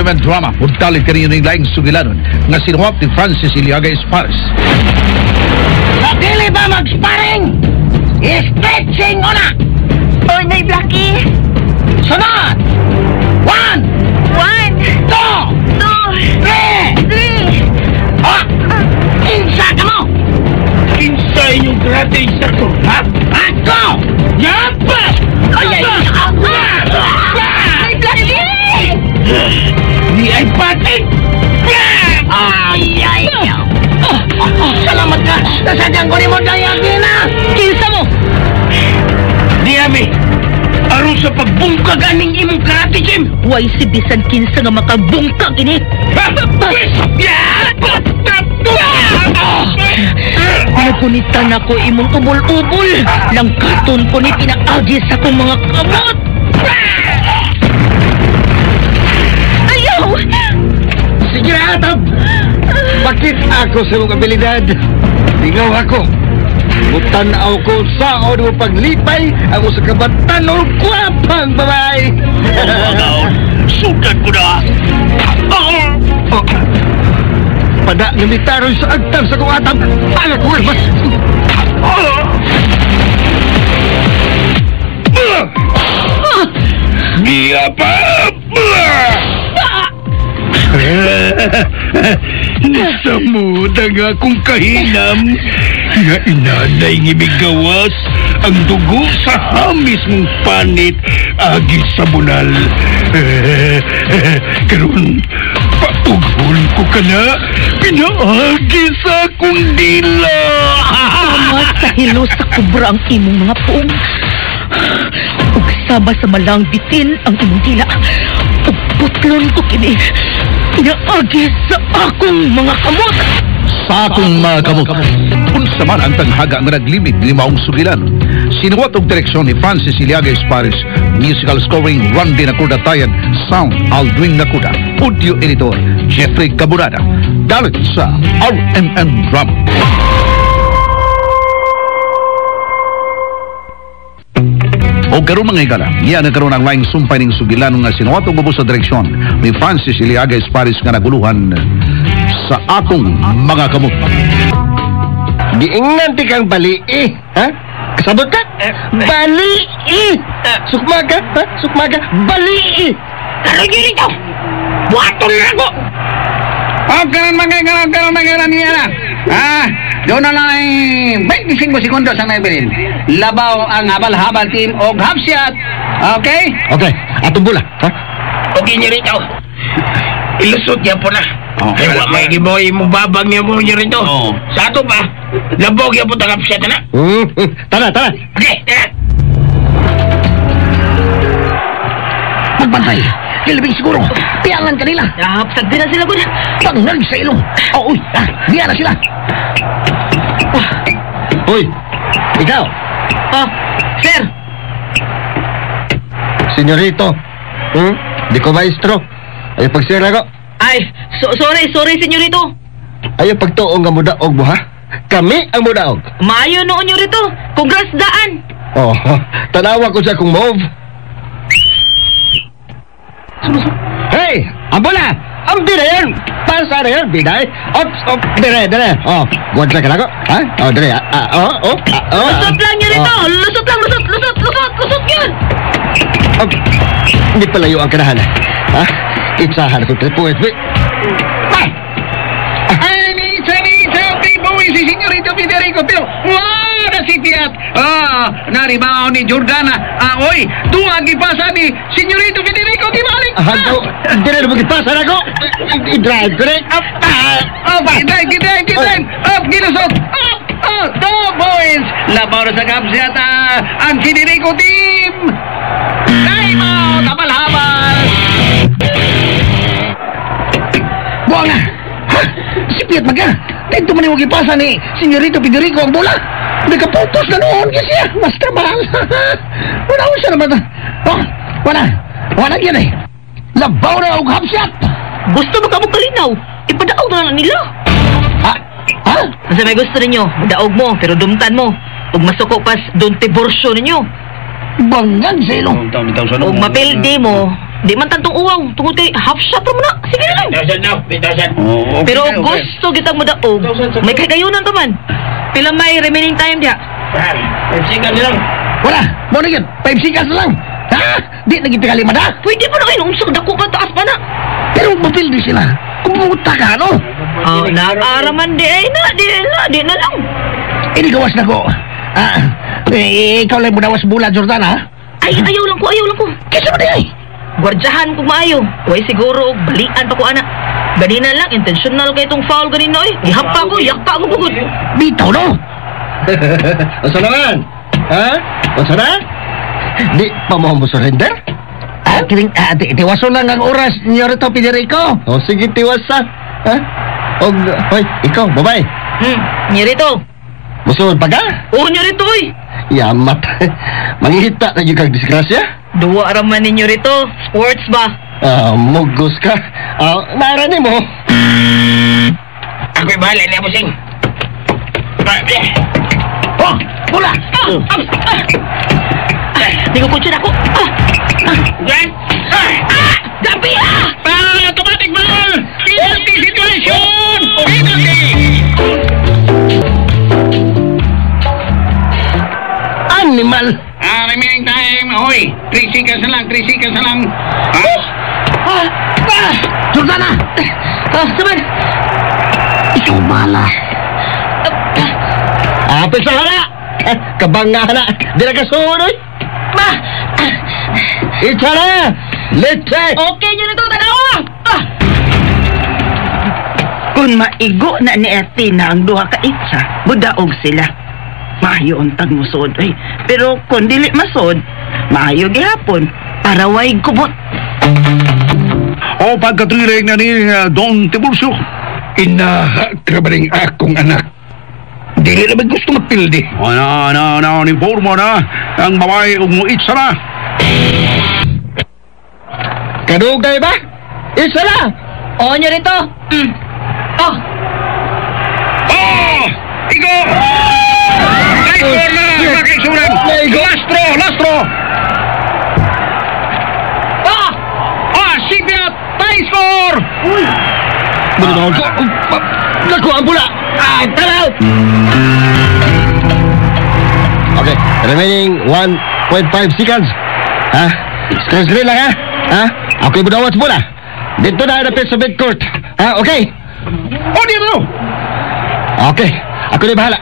RMN Drama, magtalit ka rin yung laing sugilanon nga sinuwap ni Francis Iliaga Espares. Dili ba mag-sparring? Stretching una! Oy, Nay Blackie! Sunod! 1, 1, 2, 3! 3! Kinsa ka mo! Kinsa inyong karate instructor, ha? Ako! Yapa! Ay! Nay Blackie! Di ay patin! Ay! Salamat ka! Nasadyang ko ni mo dayagin na! Kinsa mo! Di ami! Aron sa pagbungkag aning imong karate gym! Way si bisan kinsa nga makabungkag ini! Pinagunitan ako imong ubol-ubol! Langkaton ko ni pinag-agi sa kong mga kamot! Ayaw! Sige na, Atab! Bakit ako sa mong abilidad? Lingaw ako. Mutanaw ko sa o mo paglipay ako sa kabatan o kwapang babae. Sukat ko na! Pada namitaroy sa agtang sa kong Atab. Ano ko mas? Dia pa! Nasamod ang akong kahinam nga inanay ngimigawas ang dugo sa hamis mong panit agi sa bunal. Karon paughol ko ka na pinaagi sa akong dila. Tama sa hilo sa kubra ang imong mga puong. Ug sama sa malang bitin ang imong dila. Ug putlon ko kini. Inaagi sa akong mga kamot. Sa akong mga kamot, unsa man ang tanghaga nga naglimit ni maong sugilan. Sinuwat og direksyon ni Francis Iliaga Espares, musical scoring Randy Nakudatayan, sound Aldwin Nakuda, audio editor Jeffrey Caburada. Dalit sa RMN Drama. O karon mga igala, iya nagkaroon ang laing sumpay ng sugilan nga sinuwat og bubo sa direksyon ni Francis Iliaga Espares nga naguluhan sa akong mga kamot. Diingnan ti kang bali ha? Kasabot ka? Bali Sukma ka? Ha? Sukma ka? Bali Karoy dito! Buhaton na ako! Karon mga niya na. Doon na lang ay 25 segundo sa naibilin. Labaw ang habal-habal team o hapsyat. Okay? Okay. Atong bula. Ha? Okay niya rito. Ilusot niya po na. Ay, wa may giboy mo babag niya po niya rito. Sa ato pa, labog niya po tagap siya na. Tara. Okay, tara. Magbantay. Kilibing siguro. Piangan kanila. Hapsag din na sila ko na. Tangnag sa ilong. Uy. Diyan na sila. Uy. Ikaw. Sir. Senyorito. Di ko maestro. Ayaw pagsira ko. Ay, sorry, senyorito. Ayaw pagtuong nga mudaog mo, ha? Kami ang mudaog. Maayo noon nyo rito. Congrats daan. Tanawa ko sa akong move. Hey! Ambola! Ang binayan! Pasa na yan, binay! Dire! Buwan sa kalago? Ha? Dire! Lusot lang nyo rito! Lusot yun! Hindi palayo ang kanahan. Ha? Itsahan ko ito po. Si Senyorito Federico, pero wala si Fiat. Naribaw ni Jordana. Oy, tuwag ipasa ni Senyorito Federico, di balik. Hindi na mag-ipasa na ko. I-drive ko rin. I-drive. Up, gilusot. Two points. Labaw na sa kapsyat ang Federico team. Time out, habal-habal. Buwang na. Si Fiat maga. Dito man yung ipasa ni Senyorito Federico ang bola. Nagkaputos na noon kasi mas trabal. Wala ko siya naman. Wala yan eh. Labaw na ang hapsyat. Gusto mo ka mo kalinaw? Ipadaog na nila. Ha? Kasi may gusto ninyo, daog mo, pero dumtan mo. Huwag masuko pas, doon tiborsyo ninyo. Bangan sa ilong. Huwag mapildi mo, Di man tantong uwaw. Tungod kay half shot mo na. Sige na lang. 1,000 now, 1,000. Oh, okay, Pero okay. gusto kitang madaog. May kagayunan pa man. Pila may remaining time diya. Sigan lang. Wala, mo na yun. 5 seconds na lang. Ha? Di na kita kalimada. Pwede pa na kayo. Unsang dako pa taas pa na. Pero mapildi sila. Kumuta ka, no? Nag-araman di ay na. Di na lang. Gawas na ko. Ikaw lang mo dawas bula, Jordan, ha? Ay, ayaw lang ko. Kisa mo di ay? Gwardyahan kung maayo. Huwag siguro, balian pa ko, anak. Ganina lang, intentional kayo itong foul ganina, oy. Ihapa ko, yakpa ko bugod. Bitaw, no? Asa naman? Ha? Asa na? Di pa mo surrender? Tiwaso lang ang oras, Senyorito Federico. O sige, tiwas sa. Ha? O, hoy, ikaw, babay. Nyerito. Musunod pa ka? Oo, nyerito, oy. Yamat. Mangihita na yung kang disgrasya? Duwa raman ninyo rito. Sports ba? Mugos ka. Narani mo. Ako'y bahala niya, Busing. Oh, bola! Di ko kutsin ako. Yan! Gabi! Automatic ball! Penalty situation! Penalty! Animal! Remaining time, ahoy! 3 seconds na lang. Jordana! Saman! Ikaw bala. Apis na na! Kabanga na! Di na kasunod, oy! Ma! Itsa na! Letse! Okay nyo nito, tanawa! Kung maigo na ni Athena ang duha ka itsa, budaog sila. Maayo ang tagmusod, ay. Pero kung dili masod, maayo gihapon, para way kubot. O pagkatrilay na ni Don Tiburcio. Inahakrabaring akong anak. Dili na ba gusto mapildi? Informo na ang babae umuitsa na. Kadugay ba? Isa na! Oo nyo rito. Oh! Iko! Kaisor na! Makaisuran! Lastro! Sipiat! Taisor! Bunod ko! Naku, ang pula! Taraw! Okay, remaining 1.5 seconds. Ha? Stress rin lang, ha? Ha? Ako'y budawat pula. Dito na hanapin sa midcourt. Ha? Okay? Dito! Okay, ako na bahala.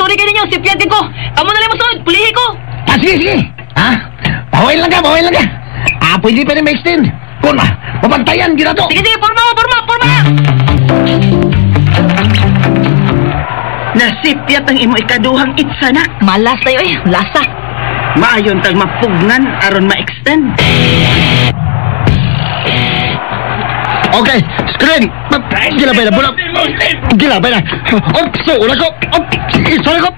Sorry kayo ninyo. Sipiatin ko. Kamu na lang masod. Pulihi ko. Sige. Ha? Bawain lang ka. Pwede pa rin ma-extend. Kung mabantayan, gina to. Sige. Forma. Nasipyat ang imo ikaduhang itsa na. Malas tayo eh. Lasa. Maayon tag mapugnan aron ma-extend. Okay, screen! Gilabay na, bulak! Gilabay na! So, una ko! Isa na ko!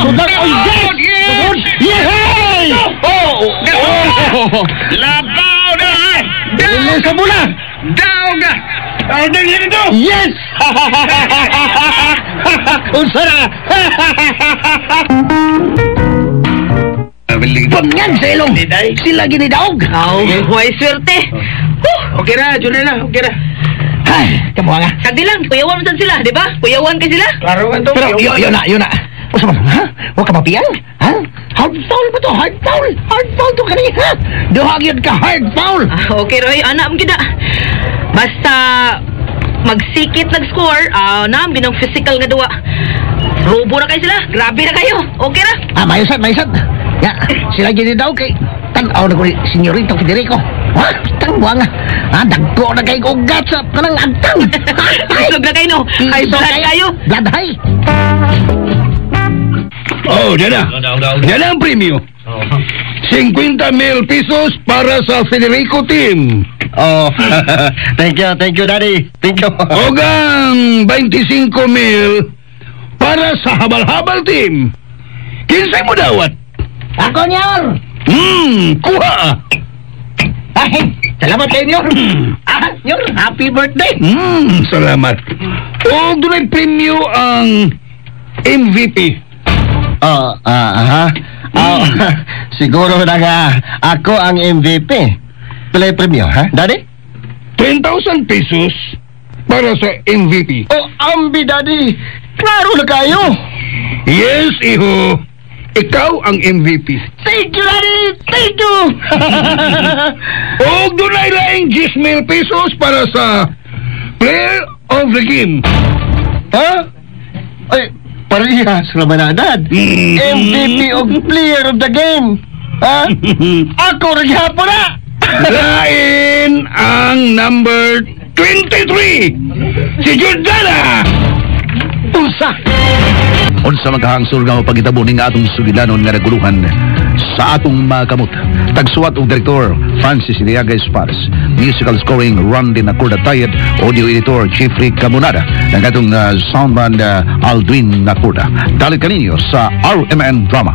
Sudan! Oh, yes! Yehey! Labaw na! Dili sa bula! Daw na! Order niya nito! Yes! Unsa na! Pamyan sa ilong. Sila ginidaog. Huwag swerte. Okay na, Juna na, okay na. Ay, kamuha nga. Sagdi lang. Kuyawan saan sila, di ba? Kuyawan ka sila. Klaro man to. Pero yun na. Usa man, ha? Huwag ka mapiyang? Ha? Hard foul ba to? Hard foul to kani, ha? Duhag yun ka, hard foul. Okay, Roy. Anak mo kita. Basta magsikit nag-score, binang physical nga duwa. Robo na kayo sila. Grabe na kayo. Okay na. Mayusad. Ya, sila ginidaog kay tanaw na ko ni Senyorito Federico. Ha? Tangwa nga. Dagko na kayo ugat sa kanang agtang. Isog na kayo, no? Ay, blood kayo. Blood high. Yan ang premyo. 50,000 pesos para sa Federico team. Oh, thank you, Daddy. Thank you. Ogang 25,000 para sa habal-habal team. Kinsay mo dawat? Ako niyor. Kuha. Ay, salamat kayo niyor. Niyor, happy birthday. Salamat. O dunay premyo ang MVP. Siguro na nga ako ang MVP. Play premyo, ha, Daddy? 10,000 pesos para sa MVP. Oh, ambi, Daddy. Klaro na kayo. Yes, iho. Ikaw ang MVP. Thank you, Daddy. Thank you. O dunay laing 10,000 pesos para sa Player of the Game. Ha? Ay, parehas naman na, Dad. MVP of Player of the Game. Ha? Ako rin hapon na. Lain ang number 23. Si Jordana. Unsa? Unsa magkahangsur nga pagitabo ning atong sugilanon nga naguluhan sa atong mga kamot. Tagsuwat og direktor Francis Iliaga Espares, musical scoring Randy Nakurda-Tayed, audio editor Jeffrey Camonada, ng atong soundman Aldwin Nakurda. Dalit kaninyo sa RMN Drama.